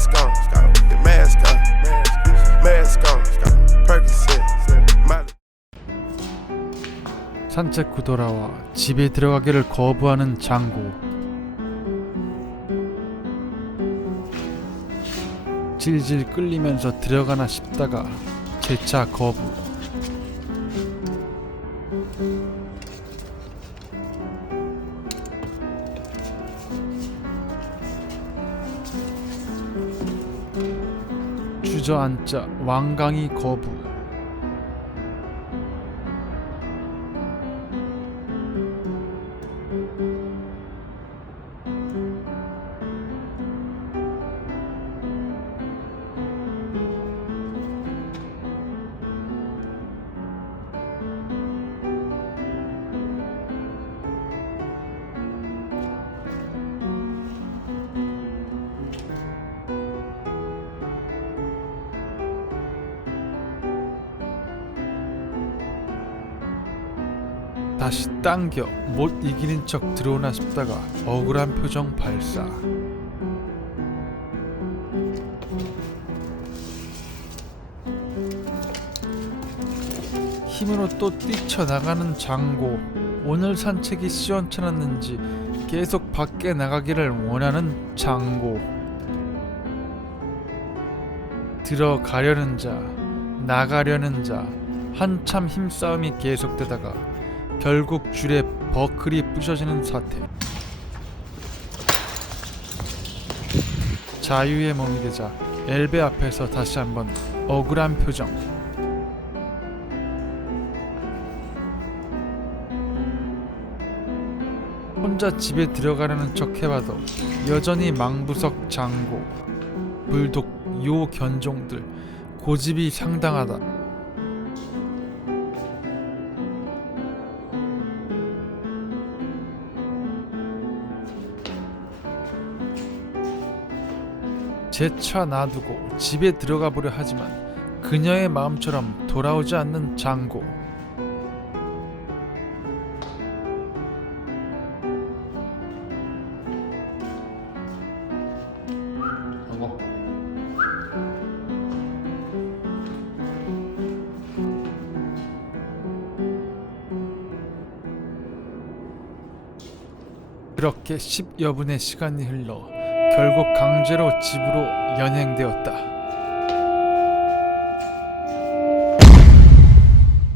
Mask on, the mask on, mask on, Percocet. 산책 후 돌아와 집에 들어가기를 거부하는 장고. 질질 끌리면서 들어가나 싶다가 재차 거부. 주저앉자 완강히 거부. 다시 당겨 못 이기는 척 들어오나 싶다가 억울한 표정 발사. 힘으로 또 뛰쳐나가는 장고. 오늘 산책이 시원찮았는지 계속 밖에 나가기를 원하는 장고. 들어가려는 자, 나가려는 자, 한참 힘싸움이 계속되다가 결국 줄에 버클이 부셔지는 사태. 자유의 몸이 되자 엘베 앞에서 다시 한번 억울한 표정. 혼자 집에 들어가려는 척 해봐도 여전히 망부석 장고, 불독 요 견종들 고집이 상당하다. 재차 놔두고 집에 들어가 보려 하지만 그녀의 마음처럼 돌아오지 않는 장고. 그렇게 10여 분의 시간이 흘러 결국 강제로 집으로 연행되었다.